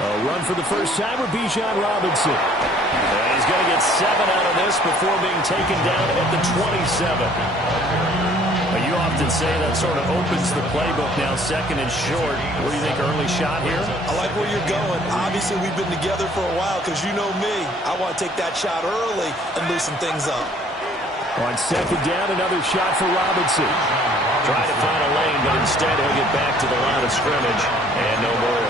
A run for the first time with Bcyd Robinson. And he's going to get 7 out of this before being taken down at the 27. You often say that sort of opens the playbook now, second and short. What do you think, early shot here? I like where you're going. Obviously, we've been together for a while because you know me. I want to take that shot early and loosen things up. On second down, another shot for Robinson. Trying to find a lane, but instead he'll get back to the line of scrimmage and no more.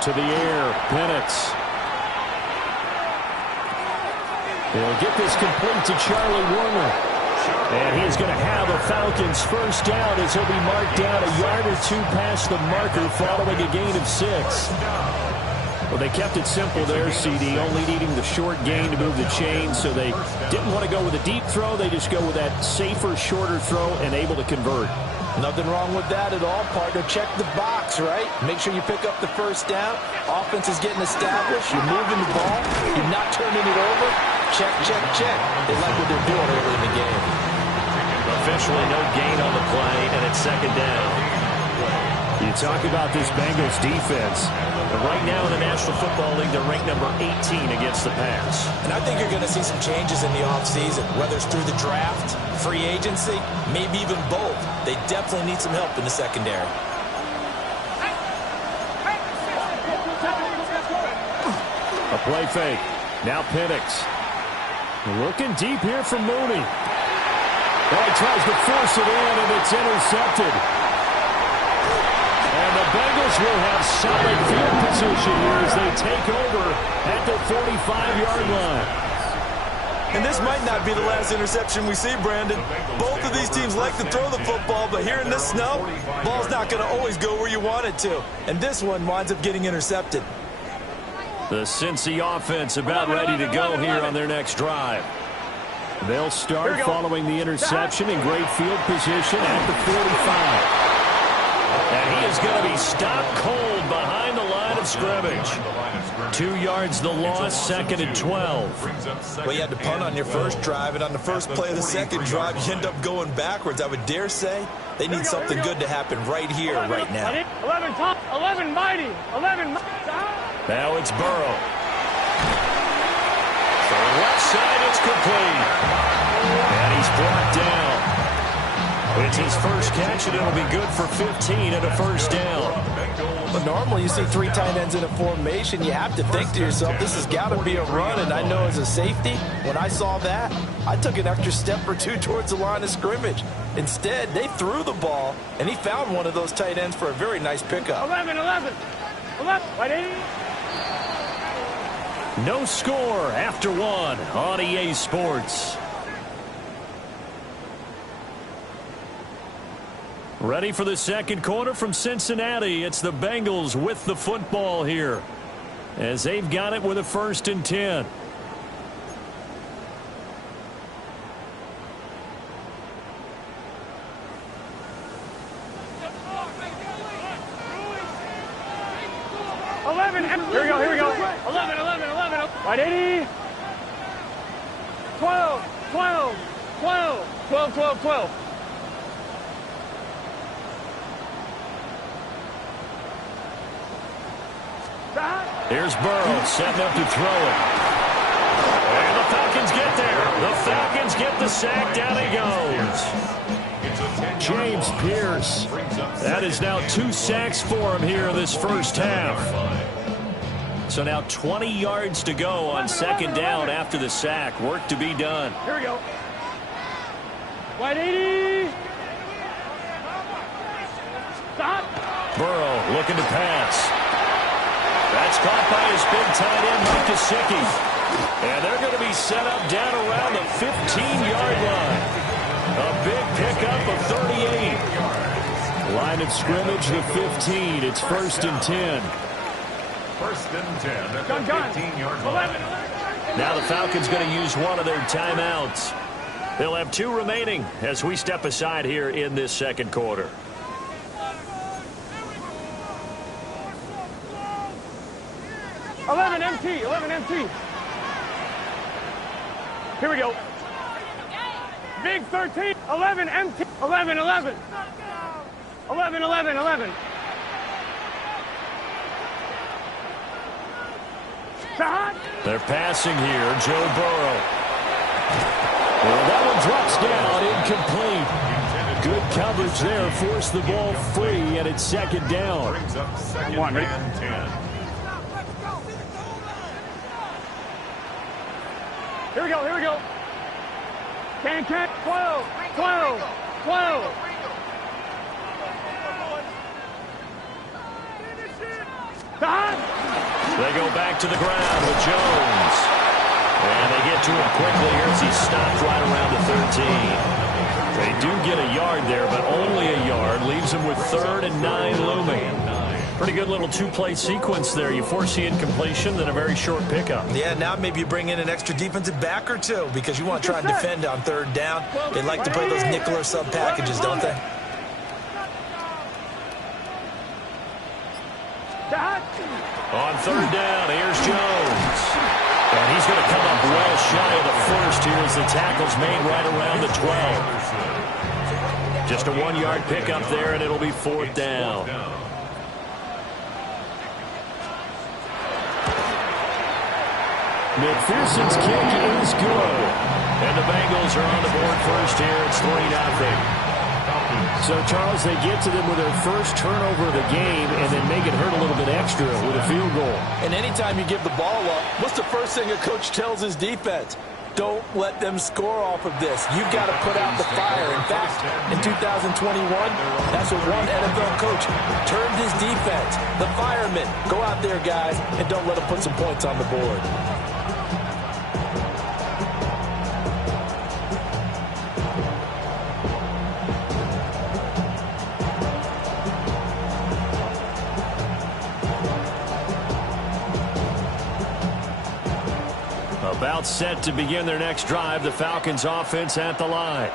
To the air, Penix. They'll get this complete to Charlie Warner. And he's going to have a Falcons first down as he'll be marked down a yard or 2 past the marker following a gain of 6. Well, they kept it simple there, CD, only needing the short gain to move the chain, so they didn't want to go with a deep throw. They just go with that safer, shorter throw and able to convert. Nothing wrong with that at all, partner. Check the box, right? Make sure you pick up the first down. Offense is getting established. You're moving the ball. You're not turning it over. Check, check, check. They like what they're doing early in the game. Officially no gain on the play, and it's second down. You talk about this Bengals defense. Right now in the National Football League, they're ranked number 18 against the pass. And I think you're going to see some changes in the offseason, whether it's through the draft, free agency, maybe even both. They definitely need some help in the secondary. A play fake. Now Penix. Looking deep here for Mooney. Well, he tries to force it in, and it's intercepted. And the Bengals will have solid field position here as they take over at the 45-yard line. And this might not be the last interception we see, Brandon. Both of these teams like to throw the football, but here in this snow, ball's not going to always go where you want it to. And this one winds up getting intercepted. The Cincy offense about ready to go here on their next drive. They'll start following the interception in great field position at the 45. And he is going to be stopped cold behind the line of scrimmage. 2 yards the loss, second and 12. Well, you had to punt on your first drive, and on the first play of the second drive, you end up going backwards. I would dare say they need something good to happen right here, right now. 11 top, 11 mighty, 11 mighty. Now it's Burrow. For the left side, it's complete. And he's brought down. It's his first catch, and it'll be good for 15 and a first down. But normally you see 3 tight ends in a formation. You have to think to yourself, this has got to be a run. And I know as a safety, when I saw that, I took an extra step or 2 towards the line of scrimmage. Instead, they threw the ball, and he found one of those tight ends for a very nice pickup. 11. Right in. No score after 1 on EA Sports. Ready for the second quarter from Cincinnati. It's the Bengals with the football here as they've got it with a 1st and 10. Here we go. 11. Right, 80. 12. 12. Here's Burrow setting up to throw it. And the Falcons get there. The Falcons get the sack. Down he goes. James Pierce. That is now 2 sacks for him here in this first half. So now 20 yards to go on second down after the sack. Work to be done. Here we go. Wide 80. Stop. Burrow looking to pass. That's caught by his big tight end, Mike Gesicki. And they're going to be set up down around the 15-yard line. A big pickup of 38. Line of scrimmage, the 15. It's 1st and 10. 1st and 10 at the 15-yard line. Now the Falcons going to use one of their timeouts. They'll have 2 remaining as we step aside here in this second quarter. 11 MT. Here we go. Big 13, 11 empty, 11, 11. 11, 11, 11. They're passing here. Joe Burrow. Well, that one drops down, incomplete. Good coverage there. Forced the ball free, and it's second down. Brings up second and 10. Here we go, here we go. Can, 12, 12, 12. They go back to the ground with Jones. And they get to him quickly here as he stopped right around the 13. They do get a yard there, but only a yard. Leaves them with 3rd and 9 looming. Pretty good little two-play sequence there. You force the incompletion, then a very short pickup. Yeah, now maybe you bring in an extra defensive back or two because you want to try and defend on 3rd down. They like to play those nickel or sub packages, don't they? On 3rd down, here's Jones. And he's going to come up well shy of the first here as the tackle's made right around the 12. Just a 1-yard pickup there, and it'll be 4th down. McPherson's kick is good. And the Bengals are on the board first here. It's 3-0. So, Charles, they get to them with their first turnover of the game and then make it hurt a little bit extra with a field goal. And anytime you give the ball up, what's the first thing a coach tells his defense? Don't let them score off of this. You've got to put out the fire. In fact, in 2021, that's what one NFL coach termed his defense. The firemen. Go out there, guys, and don't let them put some points on the board. About set to begin their next drive. The Falcons offense at the line.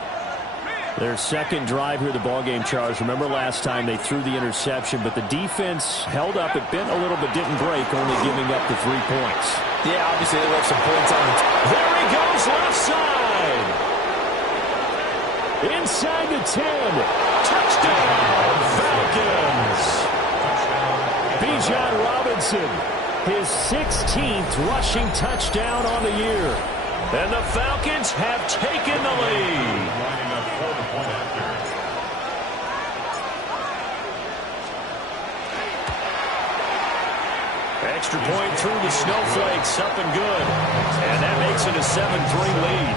Their second drive here, the ballgame, Charles. Remember last time they threw the interception, but the defense held up. It bent a little but didn't break, only giving up the 3 points. Yeah, obviously they left some points on the There he goes left side. Inside the 10. Touchdown, Falcons. Bcyd Robinson. His 16th rushing touchdown on the year. And the Falcons have taken the lead. Extra point through the snowflakes, up and good. And that makes it a 7-3 lead.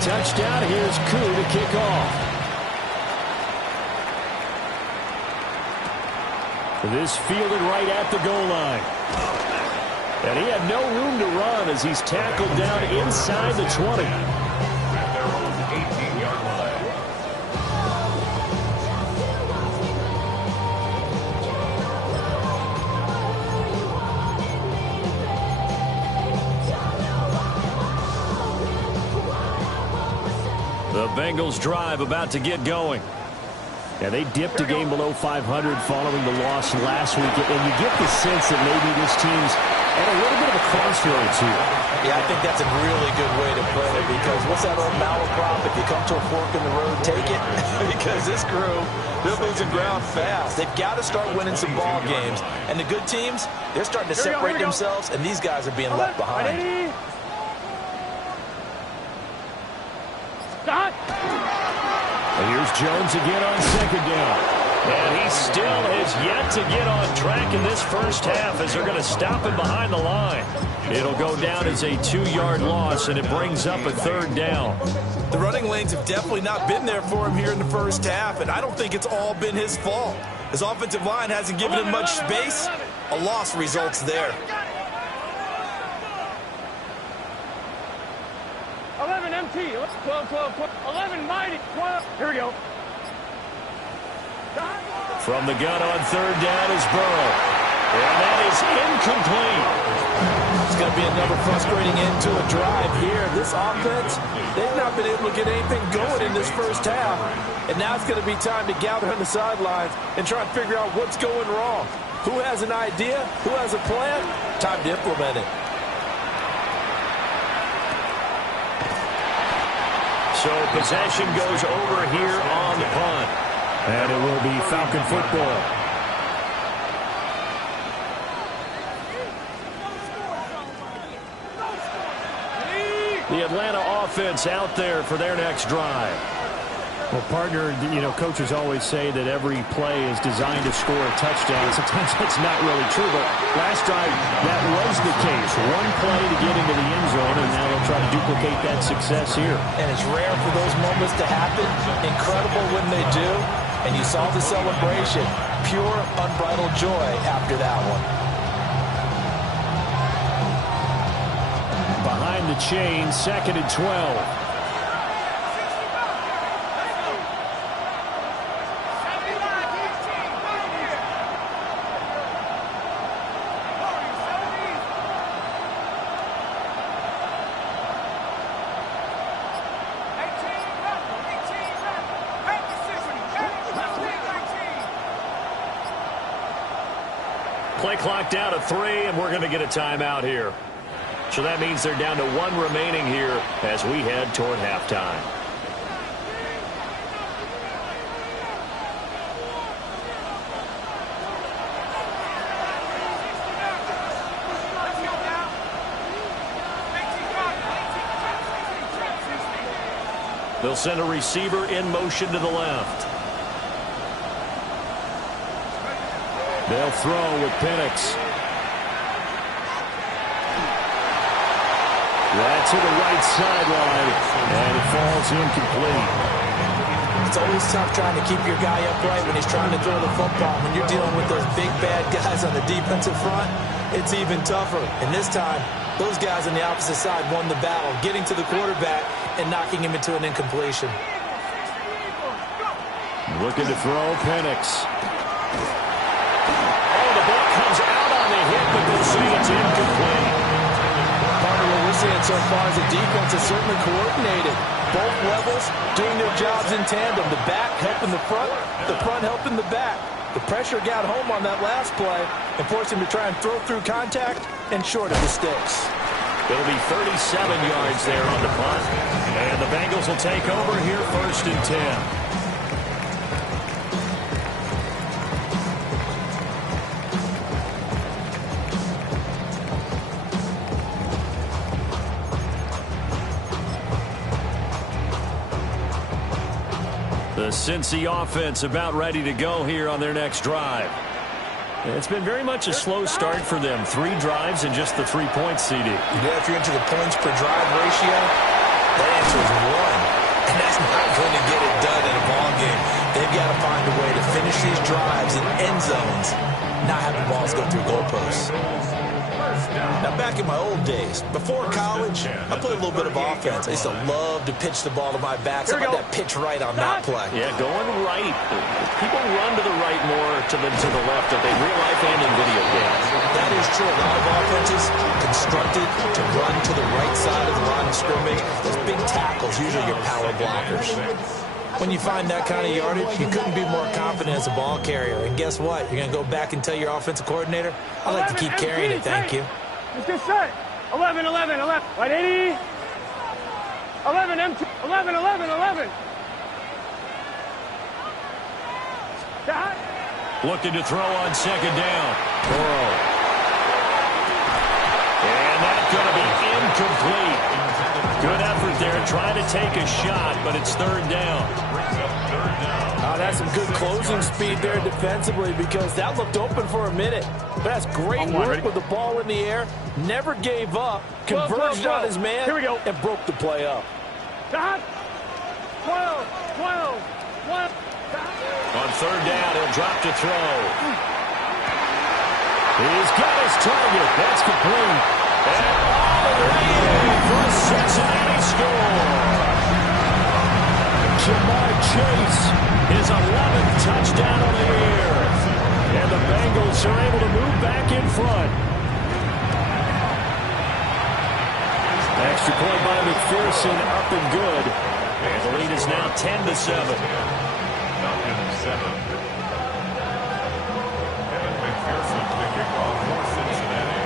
Touchdown. Here's Koo to kick off. This fielded right at the goal line. And he had no room to run as he's tackled down inside the 20. The Bengals drive about to get going. Yeah, they dipped a game below 500 following the loss last week, and you get the sense that maybe this team's at a little bit of a crossroads here. Yeah, I think that's a really good way to put it because what's that old malaprop? If you come to a fork in the road, take it. Because this crew, they're losing ground fast. They've got to start winning some ball games. And the good teams, they're starting to separate themselves, and these guys are being left behind. And here's Jones again on second down. And he still has yet to get on track in this first half as they're going to stop him behind the line. It'll go down as a 2-yard loss, and it brings up a 3rd down. The running lanes have definitely not been there for him here in the first half, and I don't think it's all been his fault. His offensive line hasn't given him much space. A loss results there. 11 MT, 12, 12, 12, 11 mighty, 12. Here we go. From the gun on 3rd down is Burrow. And that is incomplete. It's going to be another frustrating end to a drive here. This offense, they've not been able to get anything going in this first half. And now it's going to be time to gather on the sidelines and try and figure out what's going wrong. Who has an idea? Who has a plan? Time to implement it. So possession goes over here on the punt. And it will be Falcon football. The Atlanta offense out there for their next drive. Well, partner, coaches always say that every play is designed to score a touchdown. Sometimes that's not really true, but last drive, that was the case. One play to get into the end zone, and now they'll try to duplicate that success here. And it's rare for those moments to happen. Incredible when they do. And you saw the celebration. Pure, unbridled joy after that one. Behind the chain, 2nd and 12. Play clock down to 3, and we're going to get a timeout here. So that means they're down to 1 remaining here as we head toward halftime. They'll send a receiver in motion to the left. They'll throw with Penix. That's to the right sideline, and it falls incomplete. It's always tough trying to keep your guy upright when he's trying to throw the football. When you're dealing with those big, bad guys on the defensive front, it's even tougher. And this time, those guys on the opposite side won the battle, getting to the quarterback and knocking him into an incompletion. Looking to throw, Penix. Comes out on the hit, but they'll say it's incomplete. Part of what we're seeing so far is the defense is certainly coordinated. Both levels doing their jobs in tandem. The back helping the front helping the back. The pressure got home on that last play and forced him to try and throw through contact and short of the sticks. It'll be 37 yards there on the punt. And the Bengals will take over here 1st and 10. The Cincy offense about ready to go here on their next drive. It's been very much a slow start for them. 3 drives and just the 3 points, CD. Yeah, if you're into the points per drive ratio, that answer is 1. And that's not going to get it done in a ball game. They've got to find a way to finish these drives in end zones, not having balls go through goalposts. Now, back in my old days, before college, I played a little bit of offense. I used to love to pitch the ball to my back. So I had that pitch right on that play. Yeah, going right. People run to the right more than to the left, don't they? Real life and in video games. That is true. A lot of offenses constructed to run to the right side of the line of scrimmage. Those big tackles, usually your power blockers. When you find that kind of yardage, you couldn't be more confident as a ball carrier. And guess what? You're going to go back and tell your offensive coordinator, I'd like to keep carrying it, thank you. Let's get set. 11, 11, 11. Right, 80. 11, M2. 11, 11, 11. Looking to throw on 2nd down. Burrow. And that's going to be incomplete. Good effort there, trying to take a shot, but it's 3rd down. That's some good closing speed there defensively because that looked open for a minute. But that's great work with the ball in the air. Never gave up. Converged on his man. Here we go. And broke the play up. 12, 12, 12. On 3rd down, he'll drop to throw. He's got his target. That's complete. And all the way for a Cincinnati score. Jamar Chase, his 11th touchdown of the year. And the Bengals are able to move back in front. Extra point by McPherson, up and good. And the lead is now 10-7. Falcons 7. Kevin McPherson to kick off for Cincinnati.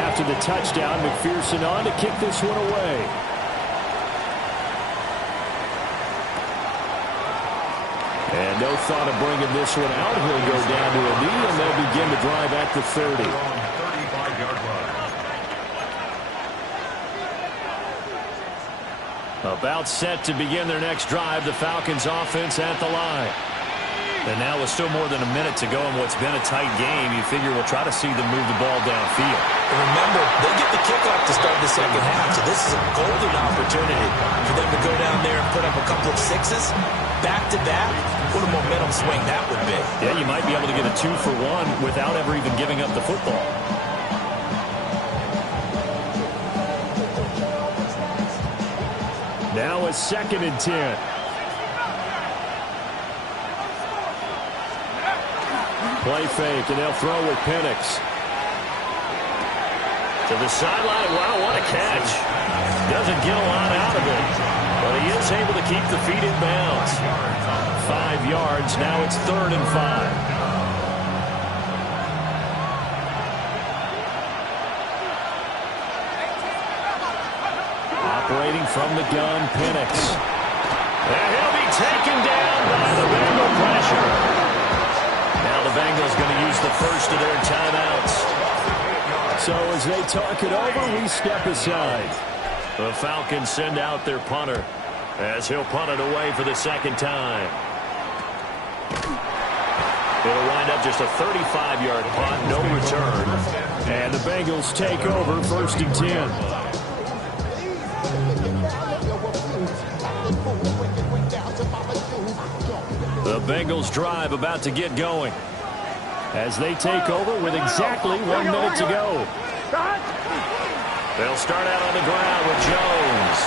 After the touchdown, McPherson on to kick this one away. And no thought of bringing this one out. He'll go down to a knee, and they'll begin to drive at the 30. 35-yard line. About set to begin their next drive, the Falcons offense at the line. And now with still more than a minute to go in what's been a tight game, you figure we'll try to see them move the ball downfield. And remember, they get the kickoff to start the second half, so this is a golden opportunity for them to go down there and put up a couple of sixes back-to-back. What a momentum swing that would be. Yeah, you might be able to get a 2-for-1 without ever even giving up the football. Now a 2nd and 10. Play fake, and they'll throw with Penix. To the sideline. Wow, what a catch. Doesn't get a lot out of it, but he is able to keep the feet in bounds. 5 yards. Now it's 3rd and 5. Operating from the gun, Penix. And he'll be taken down by the Bengal pressure. Now the Bengals going to use the first of their timeouts. So as they talk it over, we step aside. The Falcons send out their punter as he'll punt it away for the second time. It'll wind up just a 35-yard punt, no return. And the Bengals take over 1st and 10. The Bengals drive about to get going as they take over with exactly 1 minute to go. They'll start out on the ground with Jones.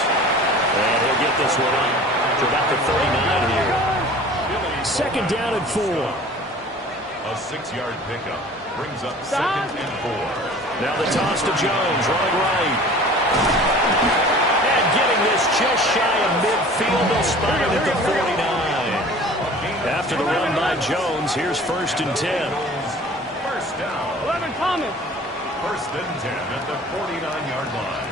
And he'll get this one up to about the 39 here. 2nd down and 4. A 6-yard pickup brings up 2nd and 4. Now the toss to Jones, running right. And getting this just shy of midfield, they'll spot it at the 49. After the run by Jones, here's 1st and 10. First down. 11 Thomas. 1st and 10 at the 49-yard line.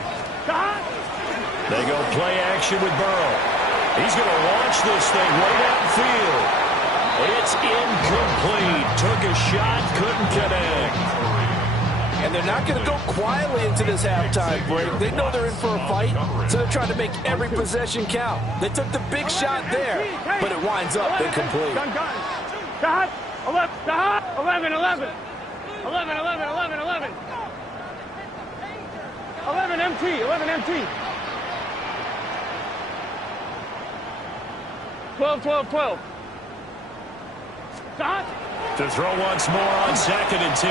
They go play action with Burrow. He's going to launch this thing way downfield. It's incomplete. Took a shot, couldn't connect. And they're not going to go quietly into this halftime break. They know they're in for a fight, so they're trying to make every possession count. They took the big shot there, but it winds up incomplete. 11, 11, 11. 11, 11, 11, 11. 11 MT, 11 MT. 12, 12, 12. To throw once more on 2nd and 10.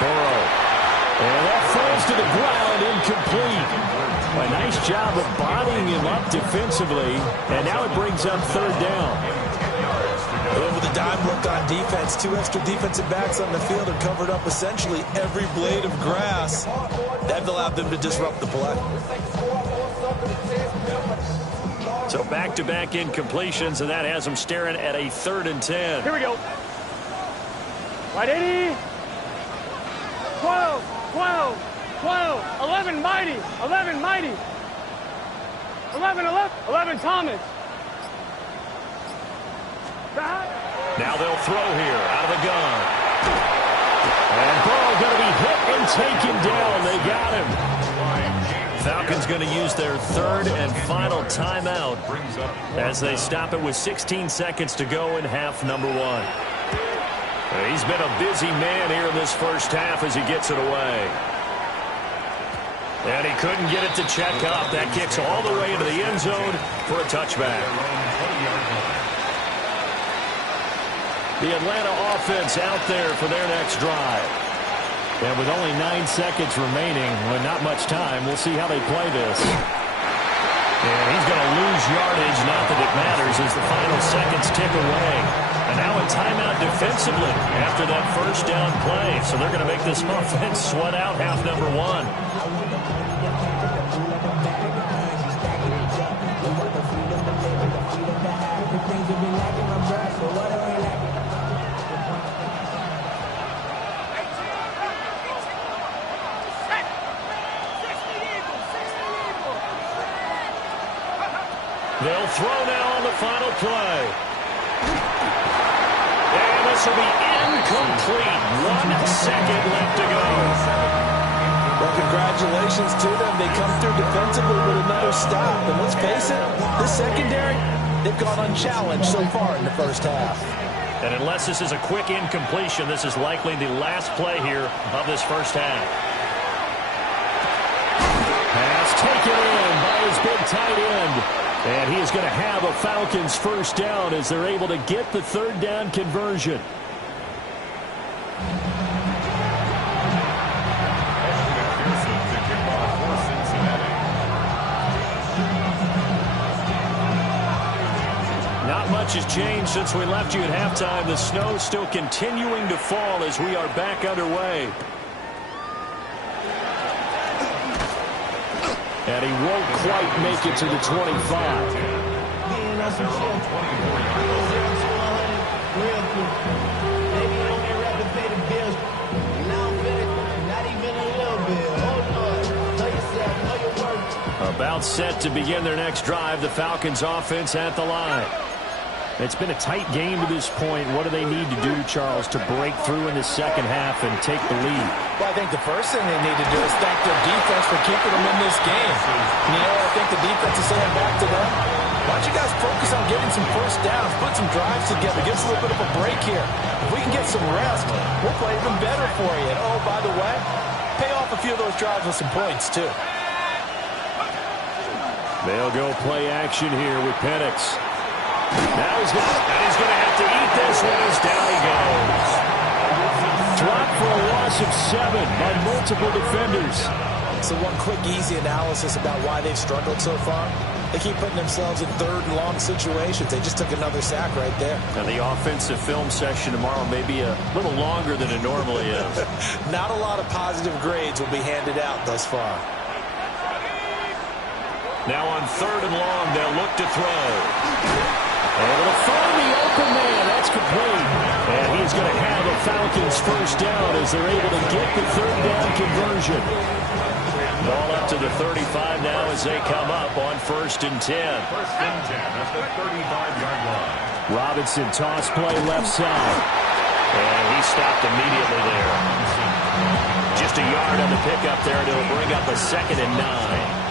Burrow. And that falls to the ground, incomplete. A nice job of bodying him up defensively, and now it brings up 3rd down. With a dime look on defense, 2 extra defensive backs on the field and covered up essentially every blade of grass. That allowed them to disrupt the play. So back-to-back incompletions, and that has them staring at a 3rd and 10. Here we go. Right 80. 12, 12, 12. 11 Mighty. 11 Mighty. 11, 11. 11 Thomas. Now they'll throw here out of the gun. And Burrow going to be hit and taken down. They got him. Falcons going to use their 3rd and final timeout as they stop it with 16 seconds to go in half number 1. He's been a busy man here in this first half as he gets it away. And he couldn't get it to check up. That kicks all the way into the end zone for a touchback. The Atlanta offense out there for their next drive. And with only 9 seconds remaining, with not much time, we'll see how they play this. And he's going to lose yardage, not that it matters, as the final seconds tick away. And now a timeout defensively after that first down play. So they're going to make this offense sweat out half number one. They'll throw now on the final play. And this will be incomplete. 1 second left to go. Well, congratulations to them. They come through defensively with another stop. And let's face it, this secondary, they've gone unchallenged so far in the first half. And unless this is a quick incompletion, this is likely the last play here of this first half. Pass taken in by his big tight end. And he is going to have a Falcons first down as they're able to get the third down conversion. Not much has changed since we left you at halftime. The snow still continuing to fall as we are back underway. And he won't quite make it to the 25. About set to begin their next drive. The Falcons offense at the line. It's been a tight game to this point. What do they need to do, Charles, to break through in the second half and take the lead? Well, I think the first thing they need to do is thank their defense for keeping them in this game. You know, I think the defense is saying back to them, why don't you guys focus on getting some first downs, put some drives together, give us a little bit of a break here. If we can get some rest, we'll play even better for you. And, oh, by the way, pay off a few of those drives with some points, too. They'll go play action here with Penix. Now he's going to have to eat this one as down he goes. Dropped for a loss of 7 by multiple defenders. So one quick, easy analysis about why they've struggled so far. They keep putting themselves in third and long situations. They just took another sack right there. And the offensive film session tomorrow may be a little longer than it normally is. Not a lot of positive grades will be handed out thus far. Now on third and long, they'll look to throw. Able to find the open man. That's complete. And he's going to have a Falcons first down as they're able to get the third down conversion. Ball up to the 35 now as they come up on 1st and 10. 1st and 10 at the 35-yard line. Robinson toss play left side. And he stopped immediately there. Just a yard on the pickup there, and it'll bring up a 2nd and 9.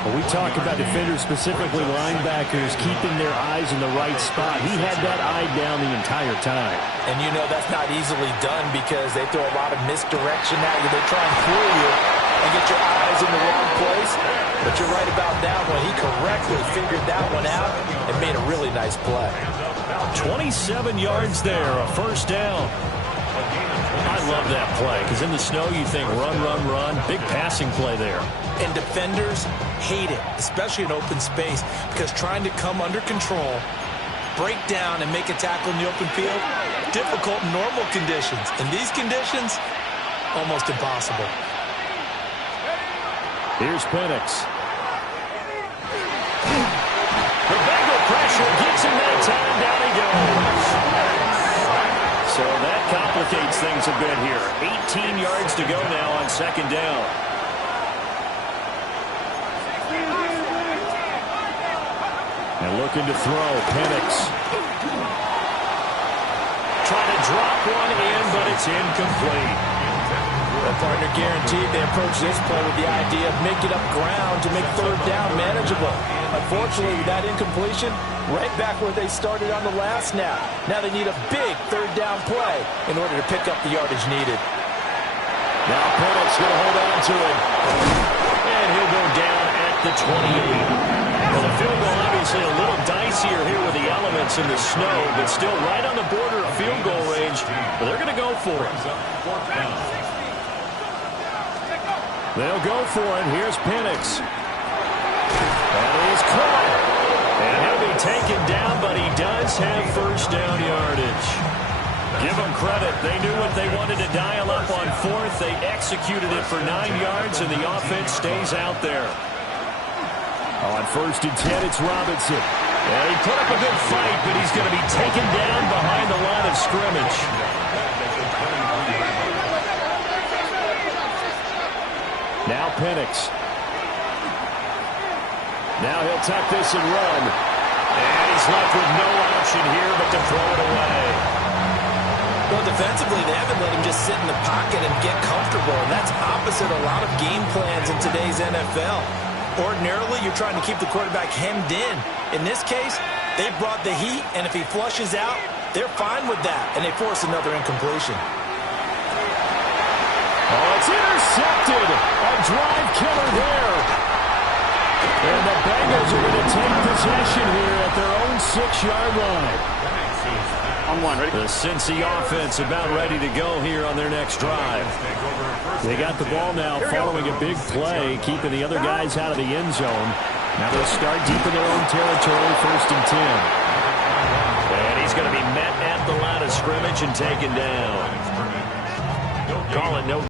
When we talk about defenders, specifically linebackers, keeping their eyes in the right spot, he had that eye down the entire time. And you know that's not easily done because they throw a lot of misdirection at you. They try and fool you and get your eyes in the wrong place. But you're right about that one. He correctly figured that one out and made a really nice play. 27 yards there, a first down. I love that play because in the snow you think run, run, run. Big passing play there. And defenders hate it, especially in open space, because trying to come under control, break down, and make a tackle in the open field, difficult in normal conditions. In these conditions, almost impossible. Here's Penix. The Bengal pressure gets him that time. Down he goes. So that complicates things a bit here. 18 yards to go now on 2nd down. And looking to throw, Penix. Trying to drop one in, but it's incomplete. Well, partner guaranteed they approach this play with the idea of making up ground to make third down manageable. Unfortunately, with that incompletion, right back where they started on the last snap. Now they need a big third down play in order to pick up the yardage needed. Now Penix going to hold on to it. And he'll go down at the 28. Well, the field goal obviously a little dicier here with the elements in the snow, but still right on the border of field goal range. But they're going to go for it. They'll go for it. Here's Penix. And he's caught. And he'll be taken down, but he does Bengals have first down yardage. Give them credit. They knew what they wanted to dial up on fourth. They executed it for 9 yards, and the offense stays out there. On first and 10, it's Robinson. And he put up a good fight, but he's going to be taken down behind the line of scrimmage. Now Penix. Now he'll tuck this and run. And he's left with no option here but to throw it away. Well, defensively, they haven't let him just sit in the pocket and get comfortable, and that's opposite a lot of game plans in today's NFL. Ordinarily, you're trying to keep the quarterback hemmed in. In this case, they brought the heat, and if he flushes out, they're fine with that, and they force another incompletion. Oh, it's intercepted. A drive killer there. And the Bengals are going to take possession here at their own 6-yard line. On one, ready? The Cincy offense about ready to go here on their next drive. They got the ball now following a big play, keeping the other guys out of the end zone. Now they'll start deep in their own territory, first and 10. And he's going to be met at the line of scrimmage and taken down. Call it no